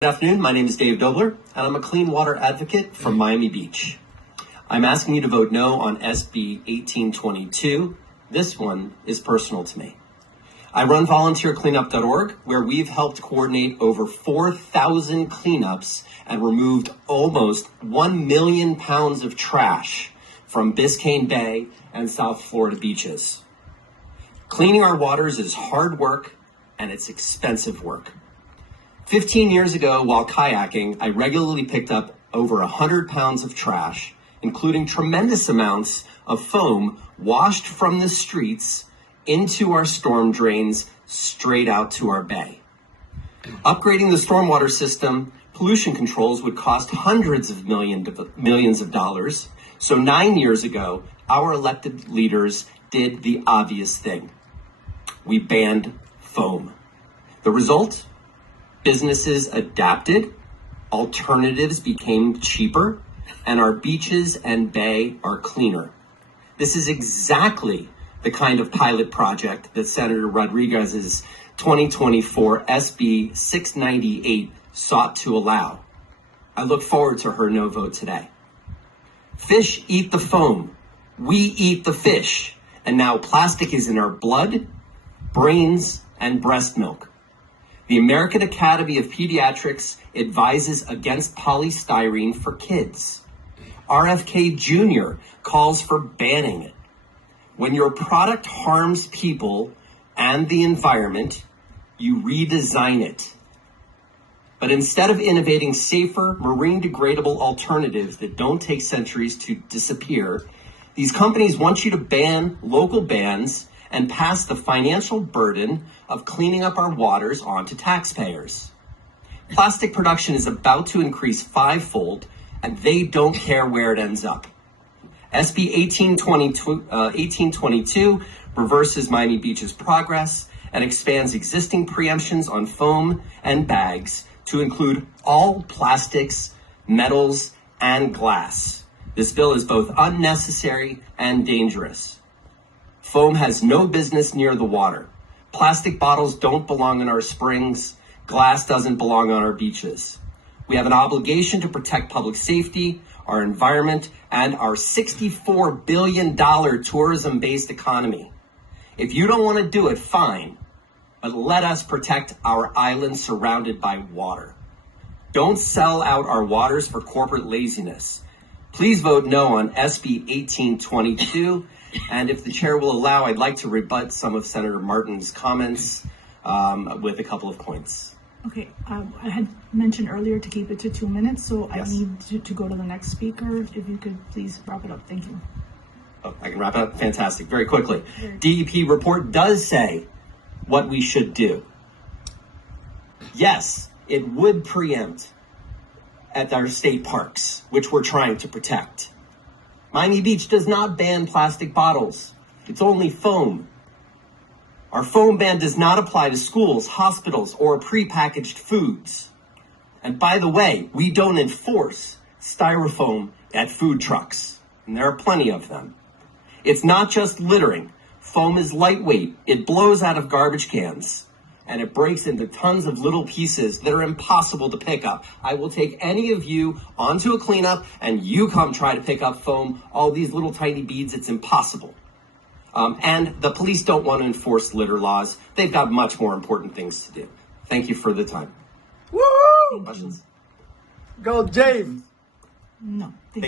Good afternoon, my name is Dave Dobler, and I'm a clean water advocate from Miami Beach. I'm asking you to vote no on SB 1822. This one is personal to me. I run volunteercleanup.org, where we've helped coordinate over 4,000 cleanups and removed almost 1 million pounds of trash from Biscayne Bay and South Florida beaches. Cleaning our waters is hard work, and it's expensive work. 15 years ago, while kayaking, I regularly picked up over 100 pounds of trash, including tremendous amounts of foam washed from the streets into our storm drains straight out to our bay. Upgrading the stormwater system, pollution controls would cost hundreds of millions of dollars. So 9 years ago, our elected leaders did the obvious thing. We banned foam. The result? Businesses adapted, alternatives became cheaper, and our beaches and bay are cleaner. This is exactly the kind of pilot project that Senator Rodriguez's 2024 SB 698 sought to allow. I look forward to her no vote today. Fish eat the foam. We eat the fish. And now plastic is in our blood, brains, and breast milk. The American Academy of Pediatrics advises against polystyrene for kids. RFK Jr. calls for banning it. When your product harms people and the environment, you redesign it. But instead of innovating safer, marine-degradable alternatives that don't take centuries to disappear, these companies want you to ban local bans and pass the financial burden of cleaning up our waters onto taxpayers. Plastic production is about to increase fivefold, and they don't care where it ends up. SB 1822 reverses Miami Beach's progress and expands existing preemptions on foam and bags to include all plastics, metals, and glass. This bill is both unnecessary and dangerous. Foam has no business near the water. Plastic bottles don't belong in our springs. Glass doesn't belong on our beaches. We have an obligation to protect public safety, our environment, and our $64 billion tourism-based economy. If you don't want to do it, fine, but let us protect our island surrounded by water. Don't sell out our waters for corporate laziness. Please vote no on SB 1822. And if the chair will allow, I'd like to rebut some of Senator Martin's comments with a couple of points. Okay, I had mentioned earlier to keep it to 2 minutes, so Yes. I need to go to the next speaker. If you could please wrap it up. Thank you. Oh, I can wrap it up? Fantastic. Very quickly. DEP report does say what we should do. Yes, it would preempt at our state parks, which we're trying to protect. Miami Beach does not ban plastic bottles. It's only foam. Our foam ban does not apply to schools, hospitals, or prepackaged foods. And by the way, we don't enforce styrofoam at food trucks, and there are plenty of them. It's not just littering. Foam is lightweight. It blows out of garbage cans, and it breaks into tons of little pieces that are impossible to pick up. I will take any of you onto a cleanup and you come try to pick up foam, all these little tiny beads, it's impossible. And the police don't want to enforce litter laws. They've got much more important things to do. Thank you for the time. Woo! Questions? Go James! No, thank you.